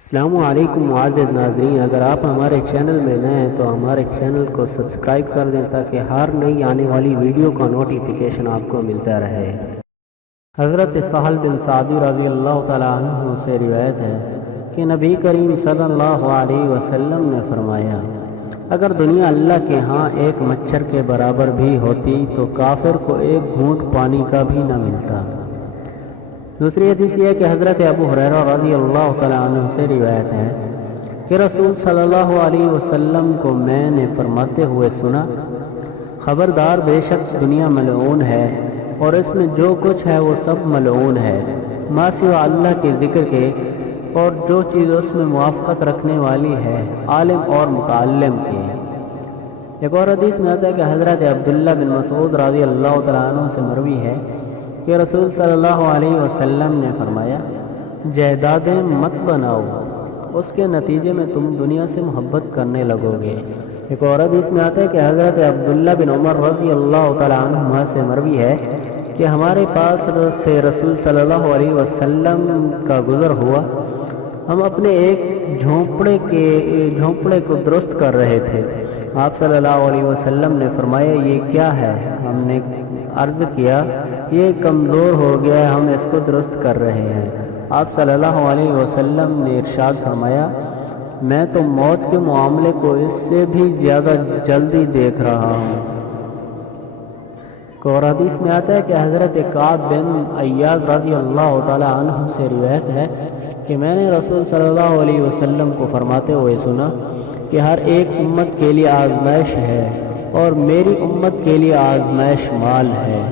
السلام علیکم معزز ناظرین، اگر آپ ہمارے چینل میں نئے ہیں تو ہمارے چینل کو سبسکرائب کر دیں تاکہ ہر نئی آنے والی ویڈیو کا نوٹیفیکیشن آپ کو ملتا رہے۔ حضرت سہل بن سعد رضی اللہ تعالیٰ عنہ سے روایت ہے کہ نبی کریم صلی اللہ علیہ وسلم نے فرمایا، اگر دنیا اللہ کے ہاں ایک مچھر کے برابر بھی ہوتی تو کافر کو ایک گھونٹ پانی کا بھی نہ ملتا۔ دوسری حدیث یہ ہے کہ حضرت ابو ہریرہ رضی اللہ تعالیٰ عنہ سے روایت ہے کہ رسول صلی اللہ علیہ وسلم کو میں نے فرماتے ہوئے سنا، خبردار، بے شک دنیا ملعون ہے اور اس میں جو کچھ ہے وہ سب ملعون ہے ما سوا اللہ کے ذکر کے، اور جو چیز اس میں موافقت رکھنے والی ہے عالم اور متعلم کے۔ ایک اور حدیث میں آتا ہے کہ حضرت عبداللہ بن مسعود رضی اللہ تعالیٰ عنہ سے مروی ہے کہ رسول صلی اللہ علیہ وسلم نے فرمایا، جائیدادیں مت بناؤ، اس کے نتیجے میں تم دنیا سے محبت کرنے لگو گے۔ ایک اور حدیث میں آتا ہے کہ حضرت عبداللہ بن عمر رضی اللہ تعالیٰ عنہما سے مروی ہے کہ ہمارے پاس سے رسول صلی اللہ علیہ وسلم کا گزر ہوا، ہم اپنے ایک جھونپڑے کو درست کر رہے تھے۔ آپ صلی اللہ علیہ وسلم نے فرمایا، یہ کیا ہے؟ ہم نے عرض کیا، یہ کمزور ہو گیا ہے، ہم اس کو درست کر رہے ہیں۔ آپ صلی اللہ علیہ وسلم نے ارشاد فرمایا، میں تو موت کے معاملے کو اس سے بھی زیادہ جلدی دیکھ رہا ہوں۔ اور حدیث میں آتا ہے کہ حضرت کعب بن ایاز رضی اللہ تعالیٰ عنہ سے روایت ہے کہ میں نے رسول صلی اللہ علیہ وسلم کو فرماتے ہوئے سنا کہ ہر ایک امت کے لیے آزمائش ہے اور میری امت کے لیے آزمائش مال ہے۔